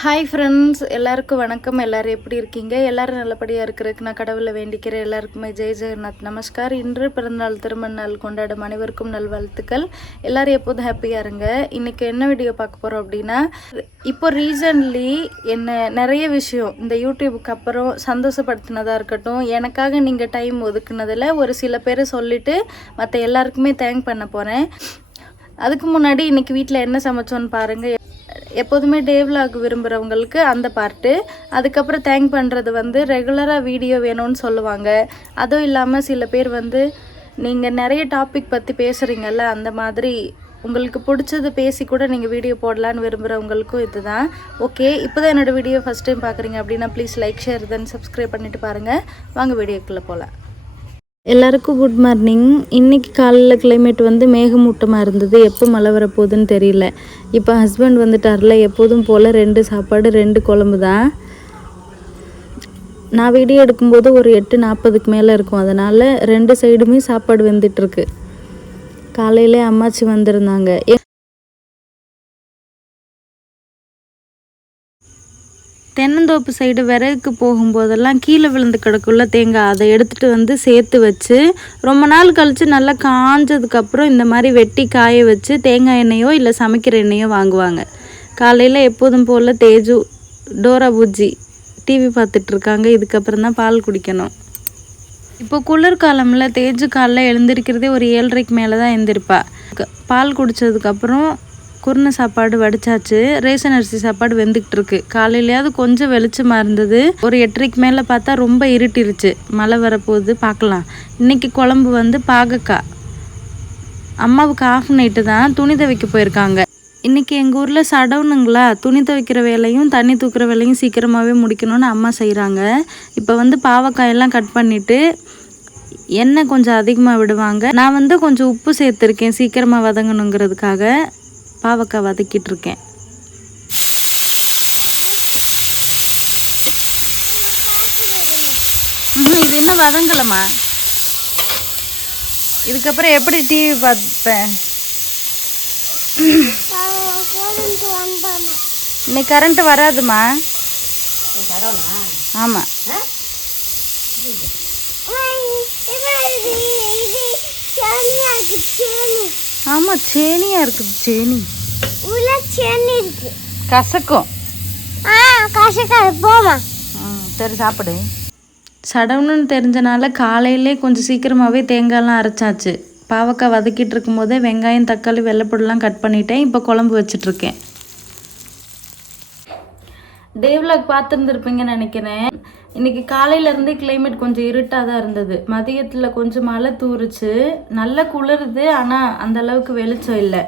Hi friends எல்லாருக்கும் வணக்கம். எல்லாரும் எப்படி இருக்கீங்க? எல்லோரும் நல்லபடியாக இருக்கிறதுக்கு நான் கடவுளை வேண்டிக்கிறேன். எல்லாருக்குமே ஜெய் ஜெகநாத் நமஸ்கார். இன்று பிறந்தநாள் திருமண நாள் கொண்டாடும் அனைவருக்கும் நல்வாழ்த்துக்கள். எல்லோரும் எப்போதும் ஹாப்பியாக இருங்க. இன்றைக்கி என்ன வீடியோ பார்க்க போகிறோம் அப்படின்னா இப்போ ரீசன்ட்லி என்ன நிறைய விஷயம் இந்த யூடியூபுக்கு அப்புறம் சந்தோஷப்படுத்தினதாக இருக்கட்டும் எனக்காக நீங்கள் டைம் ஒதுக்குனதில் ஒரு சில பேர் சொல்லிவிட்டு மற்ற எல்லாருக்குமே தேங்க் பண்ண போகிறேன் அதுக்கு முன்னாடி இன்றைக்கி வீட்டில் என்ன சமைச்சோன்னு பாருங்கள் எப்போதுமே டே விலாக் விரும்புகிறவங்களுக்கு அந்த பார்ட்டு அதுக்கப்புறம் தேங்க் பண்ணுறது வந்து ரெகுலராக வீடியோ வேணும்னு சொல்லுவாங்க. அதுவும் இல்லாமல் சில பேர் வந்து நீங்கள் நிறைய டாபிக் பற்றி பேசுகிறீங்கல்ல அந்த மாதிரி உங்களுக்கு பிடிச்சது பேசி கூட நீங்கள் வீடியோ போடலான்னு விரும்புகிறவங்களுக்கும் இதுதான். ஓகே இப்போ தான் என்னோடய வீடியோ ஃபஸ்ட் டைம் பார்க்குறீங்க அப்படின்னா please like share then subscribe பண்ணிவிட்டு பாருங்கள் வாங்க வீடியோக்குள்ளே போகலாம் எல்லாருக்கும் குட் மார்னிங் இன்னைக்கு காலையில் கிளைமேட் வந்து மேகமூட்டமாக இருந்தது. எப்போ மழை வரப்போகுதுன்னு தெரியல. இப்போ ஹஸ்பண்ட் வந்துட்டார்ல எப்போதும் போல் ரெண்டு சாப்பாடு ரெண்டு குழம்பு தான். நான் வீடியோ எடுக்கும்போது ஒரு எட்டு நாற்பதுக்கு மேலே இருக்கும். அதனால் ரெண்டு சைடுமே சாப்பாடு வந்துட்டுருக்கு காலையிலே அம்மாச்சி வந்திருந்தாங்க. தென்னந்தோப்பு சைடு விறகுக்கு போகும்போதெல்லாம் கீழே விழுந்து கிடக்குள்ள தேங்காய் அதை எடுத்துகிட்டு வந்து சேர்த்து வச்சு ரொம்ப நாள் கழித்து நல்லா காஞ்சதுக்கப்புறம் இந்த மாதிரி வெட்டி காய வச்சு தேங்காய் எண்ணெயோ இல்லை சமைக்கிற எண்ணெயோ வாங்குவாங்க. காலையில் எப்போதும் போல் தேஜு டோரா பூஜி டிவி பார்த்துட்ருக்காங்க இதுக்கப்புறம் தான் பால் குடிக்கணும். இப்போ குளிர்காலமில் தேஜு காலைல எழுந்திருக்கிறதே ஒரு ஏழரைக்கு மேலே தான் எழுந்திருப்பா. க- பால் குடித்ததுக்கப்புறம் குருணை சாப்பாடு வடிச்சாச்சு. ரேஷன் அரிசி சாப்பாடு வெந்துக்கிட்டு இருக்கு காலையிலயாவது கொஞ்சம் வெளிச்சமாக இருந்தது. ஒரு எட்டரைக்கு மேலே பார்த்தா ரொம்ப இருட்டிருச்சு. மழை வரப்போகுது பார்க்கலாம். இன்னைக்கு குழம்பு வந்து பாகக்காய் அம்மாவுக்கு ஆஃப் நைட்டு தான் துணி துவைக்க போயிருக்காங்க. இன்னைக்கு எங்கள் ஊரில் சடவுனுங்களா? துணி துவைக்கிற வேலையும் தண்ணி தூக்குற வேலையும் சீக்கிரமாகவே முடிக்கணும்னு அம்மா செய்கிறாங்க இப்போ வந்து பாவக்காயெல்லாம் கட் பண்ணிவிட்டு எண்ணெய் கொஞ்சம் அதிகமாக விடுவாங்க. நான் வந்து கொஞ்சம் உப்பு சேர்த்துருக்கேன். சீக்கிரமாக வதங்கணுங்கிறதுக்காக. பாவக்காய் வதக்கிட்டு இருக்கேன் இது என்ன வதங்கலம்மா? இதுக்கப்புறம் எப்படி டிவி பார்ப்பேன் இன்னைக்கு கரண்ட் வராதுமா ஆமாம் ஆமாம் சேனியாக இருக்குது சேனி. கசக்கும். ம், சரி சாப்பிடு சடவுன்னு தெரிஞ்சனால காலையிலே கொஞ்சம் சீக்கிரமாகவே தேங்காய்லாம் அரைச்சாச்சு. பாவக்காய் வதக்கிட்டு இருக்கும்போதே வெங்காயம் தக்காளி வெள்ளைப்பூடெல்லாம் கட் பண்ணிட்டேன். இப்போ குழம்பு வச்சிட்ருக்கேன். டே விலாக் பார்த்துருந்துருப்பீங்கன்னு நினைக்கிறேன். இன்னைக்கு காலையிலேருந்தே கிளைமேட் கொஞ்சம் இருட்டாக தான் இருந்தது. மதியத்தில் கொஞ்சம் மழை தூறுச்சு. நல்லா குளிருது ஆனால் அந்த அளவுக்கு வெளிச்சம் இல்லை.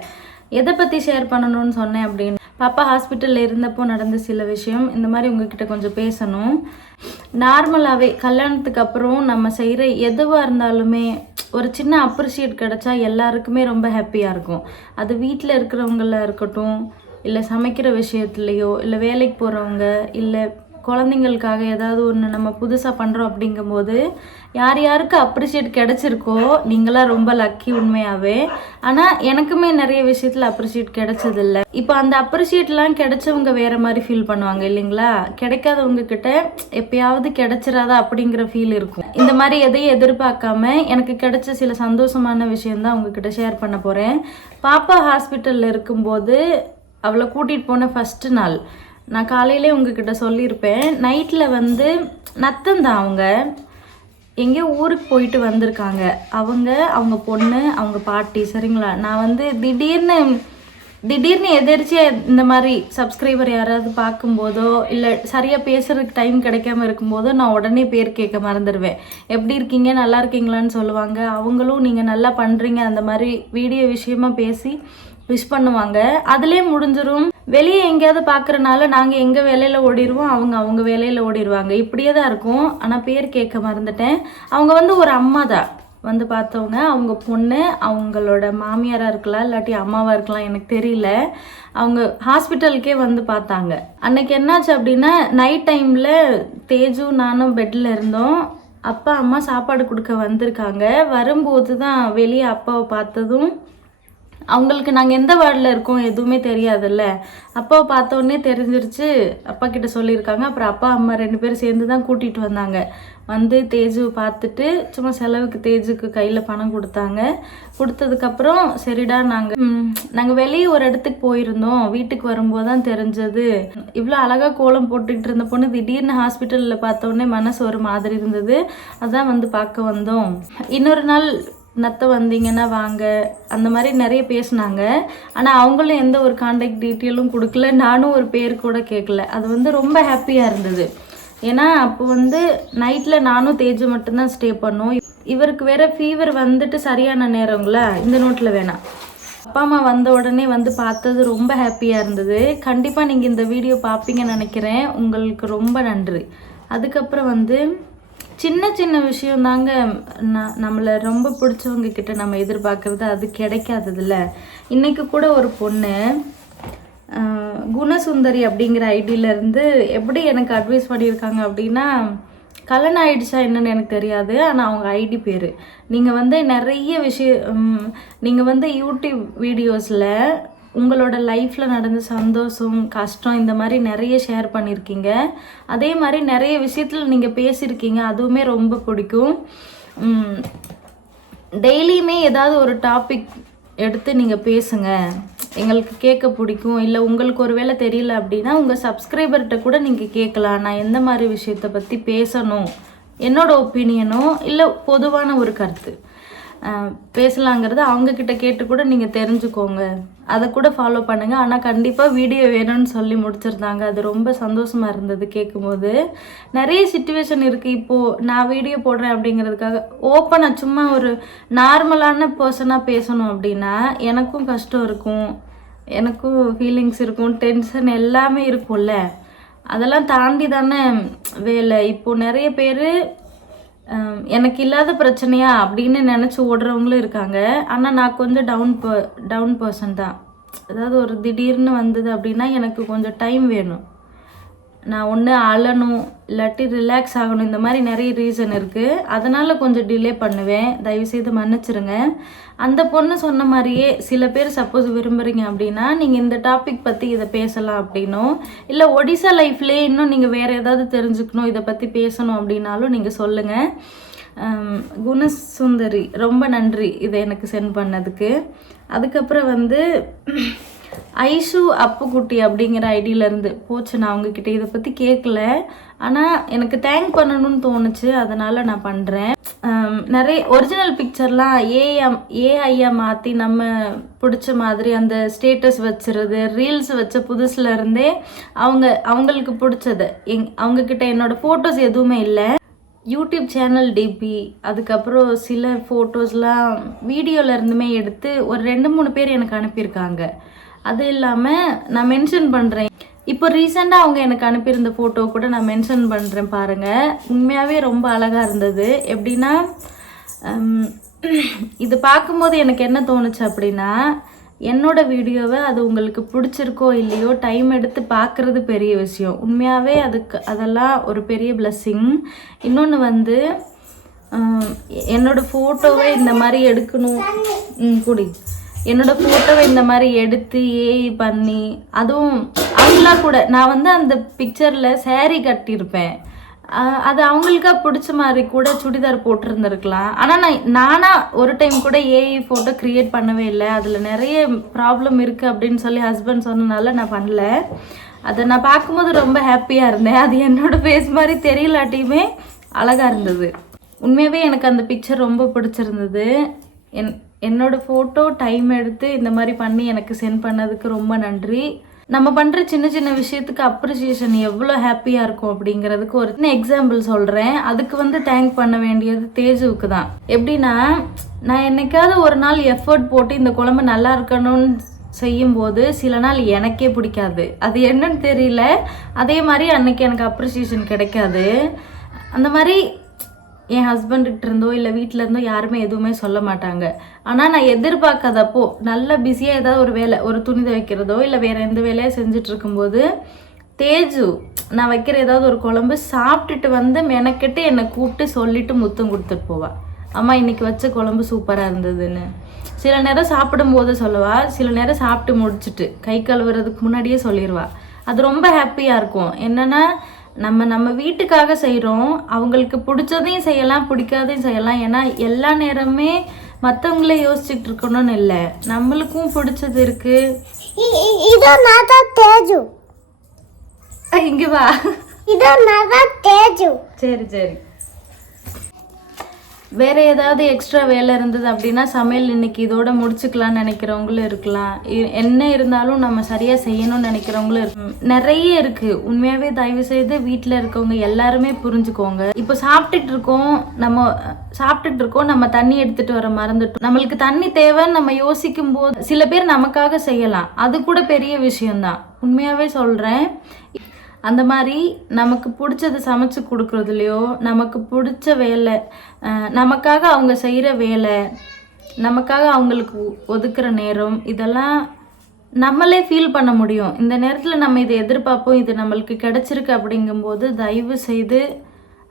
எதை பற்றி ஷேர் பண்ணணும்னு சொன்னேன் அப்படின்னு. பாப்பா ஹாஸ்பிட்டலில் இருந்தப்போ நடந்த சில விஷயம் இந்த மாதிரி உங்ககிட்ட கொஞ்சம் பேசணும். நார்மலாகவே கல்யாணத்துக்கு அப்புறம் நம்ம செய்கிற எதுவாக இருந்தாலுமே ஒரு சின்ன அப்ரிஷியேட் கிடச்சா எல்லாருக்குமே ரொம்ப ஹாப்பியாக இருக்கும். அது வீட்டில் இருக்கிறவங்கள இருக்கட்டும் இல்லை சமைக்கிற விஷயத்துலையோ இல்லை வேலைக்கு போகிறவங்க இல்லை குழந்தைங்களுக்காக ஏதாவது ஒன்று நம்ம புதுசாக பண்ணுறோம் அப்படிங்கும்போது யார் யாருக்கு அப்ரிஷியேட் கிடைச்சிருக்கோ நீங்களாம் ரொம்ப லக்கி உண்மையாகவே ஆனால் எனக்குமே நிறைய விஷயத்தில் அப்ரிஷியேட் கிடச்சதில்ல. இப்போ அந்த அப்ரிஷியேட்லாம் கிடைச்சவங்க வேற மாதிரி ஃபீல் பண்ணுவாங்க இல்லைங்களா? கிடைக்காதவங்க கிட்ட எப்பயாவது கிடைச்சிராதா அப்படிங்கிற ஃபீல் இருக்கும். இந்த மாதிரி எதையும் எதிர்பார்க்காம எனக்கு கிடைச்ச சில சந்தோஷமான விஷயம்தான் உங்ககிட்ட ஷேர் பண்ண போகிறேன் பாப்பா ஹாஸ்பிட்டலில் இருக்கும்போது அவளை கூட்டிகிட்டு போன ஃபஸ்ட்டு நாள். நான் காலையிலே உங்ககிட்ட சொல்லியிருப்பேன். நைட்டில் வந்து நத்தந்தான் அவங்க. எங்கேயோ ஊருக்கு போயிட்டு வந்திருக்காங்க. அவங்க அவங்க பொண்ணு அவங்க பாட்டி சரிங்களா? நான் வந்து திடீர்னு திடீர்னு எதிர்ச்சியாக இந்த மாதிரி சப்ஸ்கிரைபர் யாராவது பார்க்கும்போதோ இல்லை சரியாக பேசுகிறதுக்கு டைம் கிடைக்காம இருக்கும்போதோ நான் உடனே பேர் கேட்க மறந்துடுவேன். எப்படி இருக்கீங்க? நல்லா இருக்கீங்களான்னு சொல்லுவாங்க. அவங்களும் நீங்கள் நல்லா பண்ணுறீங்க அந்த மாதிரி வீடியோ விஷயமா பேசி விஷ் பண்ணுவாங்க. அதுலேயே முடிஞ்சிரும். வெளியே எங்கேயாவது பார்க்குறனால நாங்கள் எங்கள் வேலையில் ஓடிடுவோம் அவங்க அவங்க வேலையில் ஓடிடுவாங்க. இப்படியே தான் இருக்கும். ஆனால் பேர் கேட்க மறந்துட்டேன். அவங்க வந்து ஒரு அம்மா தான். வந்து பார்த்தவங்க அவங்க பொண்ணு அவங்களோட மாமியாராக இருக்கலாம் இல்லாட்டி அம்மாவாக இருக்கலாம் எனக்கு தெரியல. அவங்க ஹாஸ்பிட்டலுக்கே வந்து பார்த்தாங்க. அன்னைக்கு என்னாச்சு அப்படின்னா நைட் டைமில் தேஜு நானும் பெட்டில் இருந்தோம். அப்பா அம்மா சாப்பாடு கொடுக்க வந்திருக்காங்க. வரும்போது தான் வெளியே அப்பாவை பார்த்ததும் அவங்களுக்கு நாங்கள் எந்த வார்டில் இருக்கோம் எதுவுமே தெரியாதுல்ல. அப்பா பார்த்தோன்னே தெரிஞ்சிருச்சு. அப்பா கிட்ட சொல்லியிருக்காங்க. அப்புறம் அப்பா அம்மா ரெண்டு பேரும் சேர்ந்து தான் கூட்டிகிட்டு வந்தாங்க. வந்து தேஜு பார்த்துட்டு சும்மா செலவுக்கு தேஜுக்கு கையில் பணம் கொடுத்தாங்க. கொடுத்ததுக்கப்புறம் சரிடா நாங்கள் நாங்கள் வெளியே ஒரு இடத்துக்கு போயிருந்தோம். வீட்டுக்கு வரும்போது தான் தெரிஞ்சது. இவ்வளோ அழகாக கோலம் போட்டுக்கிட்டு இருந்த பொண்ணு திடீர்னு ஹாஸ்பிட்டலில் பார்த்தோன்னே மனசு ஒரு மாதிரி இருந்தது. அதான் வந்து பார்க்க வந்தோம். இன்னொரு நாள் நத்த வந்தீங்கன்னா வாங்க. அந்த மாதிரி நிறைய பேசினாங்க. ஆனால் அவங்களும் எந்த ஒரு காண்டாக்ட் டீட்டெயிலும் கொடுக்கல. நானும் ஒரு பேர் கூட கேட்கல. அது வந்து ரொம்ப ஹாப்பியாக இருந்தது. ஏன்னா அப்போ வந்து நைட்டில் நானும் தேஜு மட்டும்தான் ஸ்டே பண்ணோம். இவருக்கு வேற ஃபீவர் வந்துட்டு சரியான நேரங்களா இந்த நோட்டில் வேணாம். அப்பா அம்மா வந்த உடனே வந்து பார்த்தது ரொம்ப ஹாப்பியாக இருந்தது. கண்டிப்பாக நீங்கள் இந்த வீடியோ பார்ப்பீங்கன்னு நினைக்கிறேன். உங்களுக்கு ரொம்ப நன்றி. அதுக்கப்புறம் வந்து சின்ன சின்ன விஷயம் தாங்க நம்மளை ரொம்ப பிடிச்சவங்க கிட்ட நம்ம எதிர்பார்க்கறது அது கிடைக்காததில்ல. இன்னைக்கு கூட ஒரு பொண்ணு குணசுந்தரி அப்படிங்கிற ஐடியிலேருந்து எப்படி எனக்கு அட்வைஸ் பண்ணியிருக்காங்க அப்படின்னா கல்யாணம் ஆயிடுச்சா என்னன்னு எனக்கு தெரியாது ஆனால் அவங்க ஐடி பேர். நீங்கள் வந்து நிறைய விஷயம் நீங்கள் வந்து யூடியூப் வீடியோஸில் உங்களோட லைஃப்பில் நடந்த சந்தோஷம் கஷ்டம் இந்த மாதிரி நிறைய ஷேர் பண்ணியிருக்கீங்க அதே மாதிரி நிறைய விஷயத்தில் நீங்கள் பேசியிருக்கீங்க அதுவுமே ரொம்ப பிடிக்கும். டெய்லியுமே ஏதாவது ஒரு டாபிக் எடுத்து நீங்கள் பேசுங்க. எங்களுக்கு கேட்க பிடிக்கும். இல்லை உங்களுக்கு ஒரு வேளை தெரியல அப்படின்னா உங்கள் சப்ஸ்கிரைபர்கிட்ட கூட நீங்கள் கேட்கலாம். நான் எந்த மாதிரி விஷயத்தை பற்றி பேசணும்? என்னோட ஒப்பீனியனோ இல்லை பொதுவான ஒரு கருத்து? பேசலாங்கிறத அவங்கக்கிட்ட கேட்டு கூட நீங்கள் தெரிஞ்சுக்கோங்க. அதை கூட ஃபாலோ பண்ணுங்கள் ஆனால் கண்டிப்பாக வீடியோ வேணும்னு சொல்லி முடிச்சிருந்தாங்க. அது ரொம்ப சந்தோஷமாக இருந்தது கேட்கும்போது நிறைய சுச்சுவேஷன் இருக்குது இப்போது நான் வீடியோ போடுறேன் அப்படிங்கிறதுக்காக ஓப்பனாக சும்மா ஒரு நார்மலான பர்சனாக பேசணும் அப்படின்னா எனக்கும் கஷ்டம் இருக்கும். எனக்கும் ஃபீலிங்ஸ் இருக்கும். டென்ஷன் எல்லாமே இருக்கும்ல. அதெல்லாம் தாண்டி தானே வேலை. இப்போது நிறைய பேர் எனக்கு இல்லாத பிரச்சனையா அப்படின்னு நினச்சி ஓடுறவங்களும் இருக்காங்க. ஆனால் நான் கொஞ்சம் டவுன் ப டவுன் பர்சன் தான். அதாவது ஒரு திடீர்னு வந்தது அப்படின்னா எனக்கு கொஞ்சம் டைம் வேணும். நான் ஒன்று அழணும் இல்லாட்டி ரிலாக்ஸ் ஆகணும் இந்த மாதிரி நிறைய ரீசன் இருக்குது அதனால் கொஞ்சம் டிலே பண்ணுவேன். தயவுசெய்து மன்னிச்சிருங்க. அந்த பொண்ணு சொன்ன மாதிரியே சில பேர் சப்போஸ் விரும்புகிறீங்க அப்படின்னா நீங்கள் இந்த டாபிக் பற்றி இதை பேசலாம் அப்படின்னும். இல்லை ஒடிசா லைஃப்லேயே இன்னும் நீங்கள் வேறு ஏதாவது தெரிஞ்சுக்கணும் இதை பற்றி பேசணும் அப்படின்னாலும் நீங்கள் சொல்லுங்கள் குணசுந்தரி ரொம்ப நன்றி இதை எனக்கு சென்ட் பண்ணதுக்கு. அதுக்கப்புறம் வந்து ஐஷு அப்புக்குட்டி அப்படிங்கிற ஐடியிலேருந்து போச்சு நான் அவங்கக்கிட்ட இதை பற்றி கேட்கல ஆனால் எனக்கு தேங்க் பண்ணணும்னு தோணுச்சு அதனால் நான் பண்ணுறேன் நிறைய ஒரிஜினல் பிக்சர்லாம் ஏஎம் ஏஐயா மாற்றி நம்ம பிடிச்ச மாதிரி அந்த ஸ்டேட்டஸ் வச்சுருது ரீல்ஸ் வச்ச புதுசுல இருந்தே அவங்க அவங்களுக்கு பிடிச்சது. எங் அவங்கக்கிட்ட என்னோட ஃபோட்டோஸ் எதுவுமே இல்லை. யூடியூப் சேனல் டிபி அதுக்கப்புறம் சில ஃபோட்டோஸ்லாம் வீடியோவில் இருந்துமே எடுத்து ஒரு ரெண்டு மூணு பேர் எனக்கு அனுப்பியிருக்காங்க. அது இல்லாமல் நான் மென்ஷன் பண்ணுறேன் இப்போ ரீசெண்டாக அவங்க எனக்கு அனுப்பியிருந்த ஃபோட்டோ கூட நான் மென்ஷன் பண்ணுறேன் பாருங்கள் உண்மையாகவே ரொம்ப அழகாக இருந்தது. எப்படின்னா இது பார்க்கும்போது எனக்கு என்ன தோணுச்சு அப்படின்னா என்னோட வீடியோவை அது உங்களுக்கு பிடிச்சிருக்கோ இல்லையோ டைம் எடுத்து பார்க்குறது பெரிய விஷயம். உண்மையாகவே அதுக்கு அதெல்லாம் ஒரு பெரிய பிளஸ்ஸிங் இன்னொன்று வந்து என்னோடய என்னோட ஃபோட்டோவை இந்த மாதிரி எடுக்கணும். ம் குடி. என்னோட ஃபோட்டோவை இந்த மாதிரி எடுத்து ஏஐ பண்ணி அதுவும் அவங்களா கூட நான் வந்து அந்த பிக்சரில் சேரீ கட்டியிருப்பேன். அது அவங்களுக்கா பிடிச்ச மாதிரி கூட சுடிதார் போட்டிருந்துருக்கலாம். ஆனால் நான் நானாக ஒரு டைம் கூட ஏஐ ஃபோட்டோ க்ரியேட் பண்ணவே இல்லை. அதில் நிறைய ப்ராப்ளம் இருக்குது அப்படின்னு சொல்லி ஹஸ்பண்ட் சொன்னனால நான் பண்ணல. அதை நான் பார்க்கும்போது ரொம்ப ஹாப்பியாக இருந்தேன். அது என்னோட ஃபேஸ் மாதிரி தெரியலாட்டியுமே அழகாக இருந்தது. உண்மையாகவே எனக்கு அந்த பிக்சர் ரொம்ப பிடிச்சிருந்தது. என் என்னோட ஃபோட்டோ டைம் எடுத்து இந்த மாதிரி பண்ணி எனக்கு சென்ட் பண்ணதுக்கு ரொம்ப நன்றி. நம்ம பண்ணுற சின்ன சின்ன விஷயத்துக்கு அப்ரிசியேஷன் எவ்வளோ ஹாப்பியாக இருக்கும் அப்படிங்கிறதுக்கு ஒரு சின்ன எக்ஸாம்பிள் சொல்கிறேன் அதுக்கு வந்து தேங்க் பண்ண வேண்டியது தேஜுவுக்கு தான். எப்படின்னா நான் என்னைக்காவது ஒரு நாள் எஃபர்ட் போட்டு இந்த குழம்பு நல்லா இருக்கணும்னு செய்யும்போது சில நாள் எனக்கே பிடிக்காது. அது என்னன்னு தெரியல. அதே மாதிரி அன்னைக்கு எனக்கு அப்ரிசியேஷன் கிடைக்காது. அந்த மாதிரி என் ஹஸ்பண்ட்கிட்ட இருந்தோ இல்லை வீட்டில் இருந்தோ யாருமே எதுவுமே சொல்ல மாட்டாங்க. ஆனால் நான் எதிர்பார்க்காதப்போ நல்ல பிஸியாக ஏதாவது ஒரு வேலை ஒரு துணி துவைக்கிறதோ இல்லை வேறு எந்த வேலையாக செஞ்சுட்டு இருக்கும்போது தேஜு நான் வைக்கிற ஏதாவது ஒரு குழம்பு சாப்பிட்டுட்டு வந்து மெனக்கெட்டு என்னை கூப்பிட்டு சொல்லிட்டு முத்தம் கொடுத்துட்டு போவா. அம்மா இன்னைக்கு வச்ச குழம்பு சூப்பராக இருந்ததுன்னு. சில நேரம் சாப்பிடும்போது சொல்லுவா சில நேரம் சாப்பிட்டு முடிச்சிட்டு கை கழுவுறதுக்கு முன்னாடியே சொல்லிடுவா அது ரொம்ப ஹாப்பியாக இருக்கும். என்னென்னா நம்ம நம்ம வீட்டுக்காக செய்கிறோம் அவங்களுக்கு பிடிச்சதையும் செய்யலாம் பிடிக்காதையும் செய்யலாம். ஏன்னா எல்லா நேரமே மற்றவங்களே யோசிச்சுட்டு இருக்கணும்னு இல்லை. நம்மளுக்கும் பிடிச்சது இருக்கு. இங்கே வா. சரி சரி. வேற ஏதாவது எக்ஸ்ட்ரா வேலை இருந்தது அப்படின்னா சமையல் இன்னைக்கு இதோட முடிச்சுக்கலாம்னு நினைக்கிறவங்களும் இருக்கலாம். என்ன இருந்தாலும் நம்ம சரியா செய்யணும்னு நினைக்கிறவங்களும் இருக்கு நிறைய இருக்கு. உண்மையாவே தயவு செய்து வீட்டில் இருக்கவங்க எல்லாருமே புரிஞ்சுக்கோங்க. இப்போ சாப்பிட்டுட்டு இருக்கோம் நம்ம சாப்பிட்டுட்டு இருக்கோம் நம்ம தண்ணி எடுத்துட்டு வர மறந்துட்டோம். நம்மளுக்கு தண்ணி தேவைன்னு நம்ம யோசிக்கும் போது சில பேர் நமக்காக செய்யலாம். அது கூட பெரிய விஷயம்தான். உண்மையாவே சொல்றேன். அந்த மாதிரி நமக்கு பிடிச்சது சமைச்சு கொடுக்குறதுலையோ நமக்கு பிடிச்ச வேலை நமக்காக அவங்க செய்கிற வேலை நமக்காக அவங்களுக்கு ஒ- ஒதுக்குற நேரம் இதெல்லாம் நம்மளே ஃபீல் பண்ண முடியும். இந்த நேரத்தில் நம்ம இதை எதிர்பார்ப்போம் இது நம்மளுக்கு கிடச்சிருக்கு அப்படிங்கும்போது தயவு செய்து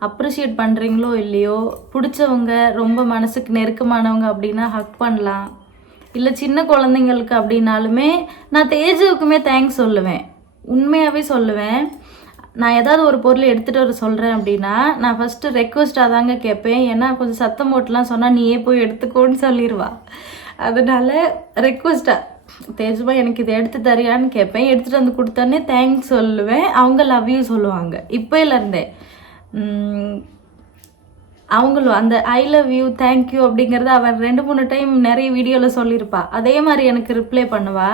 அப்ரிஷியேட் பண்ணுறீங்களோ இல்லையோ பிடிச்சவங்க ரொம்ப மனசுக்கு நெருக்கமானவங்க அப்படின்னா ஹக் பண்ணலாம். இல்லை சின்ன குழந்தைங்களுக்கு அப்படின்னாலுமே நான் தேஜுவுக்குமே தேங்க்ஸ் சொல்லுவேன். உண்மையாகவே சொல்லுவேன். நான் ஏதாவது ஒரு பொருள் எடுத்துகிட்டு வர சொல்கிறேன் அப்படின்னா நான் ஃபஸ்ட்டு ரெக்வஸ்ட்டாக தாங்க கேட்பேன். ஏன்னா கொஞ்சம் சத்தம் போட்டுலாம் சொன்னால் நீயே போய் எடுத்துக்கோன்னு சொல்லிடுவா அதனால் ரெக்வஸ்ட்டாக தேஜுமா எனக்கு இதை எடுத்து தரியான்னு கேட்பேன். எடுத்துகிட்டு வந்து கொடுத்தோன்னே தேங்க்ஸ் சொல்லுவேன். அவங்க லவ் யூ சொல்லுவாங்க. இப்போலேருந்தே அவங்களும் அந்த ஐ லவ் யூ தேங்க்யூ அப்படிங்கிறத அவன் ரெண்டு மூணு டைம் நிறைய வீடியோவில் சொல்லியிருப்பா அதே மாதிரி எனக்கு ரிப்ளை பண்ணுவா.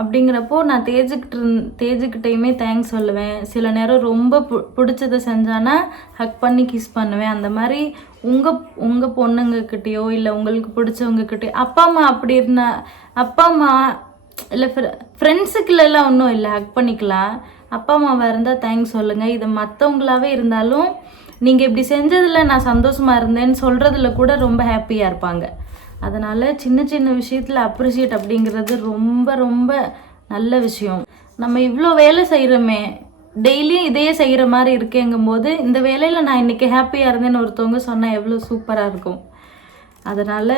அப்படிங்கிறப்போ நான் தேஜுக்கிட்ட இருந் தேஜுக்கிட்டையுமே தேங்க்ஸ் சொல்லுவேன். சில நேரம் ரொம்ப பு பிடிச்சதை செஞ்சானா ஹக் பண்ணி கிஸ் பண்ணுவேன். அந்த மாதிரி உங்கள் உங்கள் பொண்ணுங்கக்கிட்டேயோ இல்லை உங்களுக்கு பிடிச்சவங்கக்கிட்டேயோ அப்பா அம்மா அப்படி இருந்தா அப்பா அம்மா இல்லை ஃப்ரெண்ட்ஸுக்குள்ளெல்லாம் ஒன்றும் இல்லை ஹக் பண்ணிக்கலாம். அப்பா அம்மாவாக இருந்தால் தேங்க்ஸ் சொல்லுங்கள் இது மற்றவங்களாவே இருந்தாலும் நீங்கள் இப்படி செஞ்சதில் நான் சந்தோஷமாக இருந்தேன்னு சொல்கிறதுல கூட ரொம்ப ஹாப்பியாக இருப்பாங்க. அதனால் சின்ன சின்ன விஷயத்தில் அப்ரிஷியேட் அப்படிங்கிறது ரொம்ப ரொம்ப நல்ல விஷயம். நம்ம இவ்வளோ வேலை செய்கிறோமே டெய்லியும் இதையே செய்கிற மாதிரி இருக்கேங்கும்போது இந்த வேலையில் நான் இன்றைக்கி ஹாப்பியாக இருந்தேன்னு ஒருத்தவங்க சொன்னால் எவ்வளோ சூப்பராக இருக்கும். அதனால்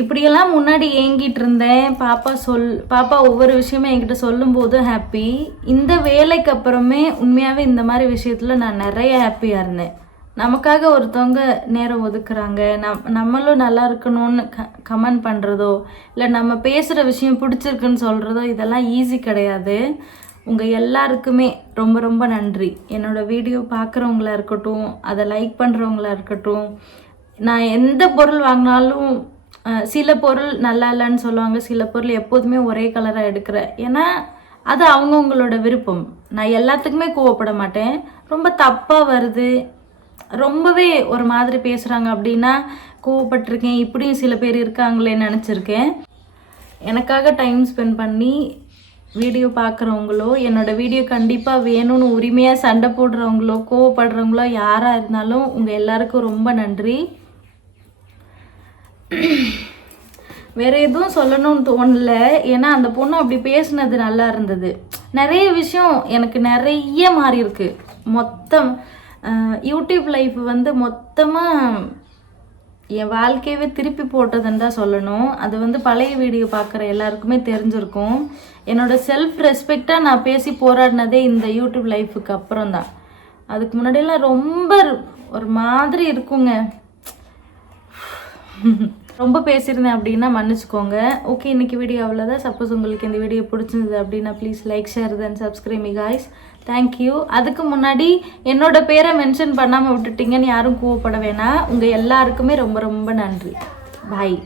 இப்படியெல்லாம் முன்னாடி ஏங்கிட்டு இருந்தேன். பாப்பா சொல் பாப்பா ஒவ்வொரு விஷயமும் என்கிட்ட சொல்லும்போதும் ஹாப்பி இந்த வேலைக்கு அப்புறமே உண்மையாகவே இந்த மாதிரி விஷயத்தில் நான் நிறைய ஹாப்பியாக இருந்தேன். நமக்காக ஒருத்தவங்க நேரம் ஒதுக்குறாங்க. நம் நம்மளும் நல்லா இருக்கணும்னு க கமெண்ட் பண்ணுறதோ இல்லை நம்ம பேசுகிற விஷயம் பிடிச்சிருக்குன்னு சொல்கிறதோ இதெல்லாம் ஈஸி கிடையாது. உங்கள் எல்லாருக்குமே ரொம்ப ரொம்ப நன்றி. என்னோடய வீடியோ பார்க்குறவங்களா இருக்கட்டும் அதை லைக் பண்ணுறவங்களா இருக்கட்டும் நான் எந்த பொருள் வாங்கினாலும் சில பொருள் நல்லா இல்லைன்னு சொல்லுவாங்க. சில பொருள் எப்போதுமே ஒரே கலராக எடுக்கிறேன் ஏன்னா அது அவங்கவுங்களோட விருப்பம். நான் எல்லாத்துக்குமே கோவப்பட மாட்டேன். ரொம்ப தப்பாக வருது. ரொம்பவே ஒரு மாதிரி பேசுகிறாங்க அப்படின்னா கோவப்பட்டிருக்கேன். இப்படியும் சில பேர் இருக்காங்களே நினச்சிருக்கேன். எனக்காக டைம் ஸ்பெண்ட் பண்ணி வீடியோ பார்க்குறவங்களோ என்னோட வீடியோ கண்டிப்பாக வேணும்னு உரிமையாக சண்டை போடுறவங்களோ கோவப்படுறவங்களோ யாராக இருந்தாலும் உங்கள் எல்லாருக்கும் ரொம்ப நன்றி. வேறு எதுவும் சொல்லணும்னு தோணல. ஏன்னா அந்த பொண்ணு அப்படி பேசுனது நல்லா இருந்தது. நிறைய விஷயம் எனக்கு நிறைய மாறி இருக்கு. மொத்தம் யூடியூப் லைஃப் வந்து மொத்தமாக என் வாழ்க்கையவே திருப்பி போட்டதுன்னு தான் சொல்லணும். அது வந்து பழைய வீடியோ பார்க்குற எல்லாருக்குமே தெரிஞ்சிருக்கும். என்னோடய செல்ஃப் ரெஸ்பெக்டாக நான் பேசி போராடினதே இந்த யூடியூப் லைஃபுக்கு அப்புறம் தான். அதுக்கு முன்னாடியெல்லாம் ரொம்ப ஒரு மாதிரி இருக்குங்க. ரொம்ப பேசியிருந்தேன் அப்படின்னா மன்னிச்சுக்கோங்க. ஓகே இன்னைக்கு வீடியோ அவ்வளோதான் சப்போஸ் உங்களுக்கு இந்த வீடியோ பிடிச்சிருந்தது அப்படின்னா please like share then subscribe guys thank you அதுக்கு முன்னாடி என்னோட பேரை மென்ஷன் பண்ணாமல் விட்டுட்டீங்கன்னு யாரும் கோவப்பட வேணாம். உங்கள் எல்லாருக்குமே ரொம்ப ரொம்ப நன்றி. பாய்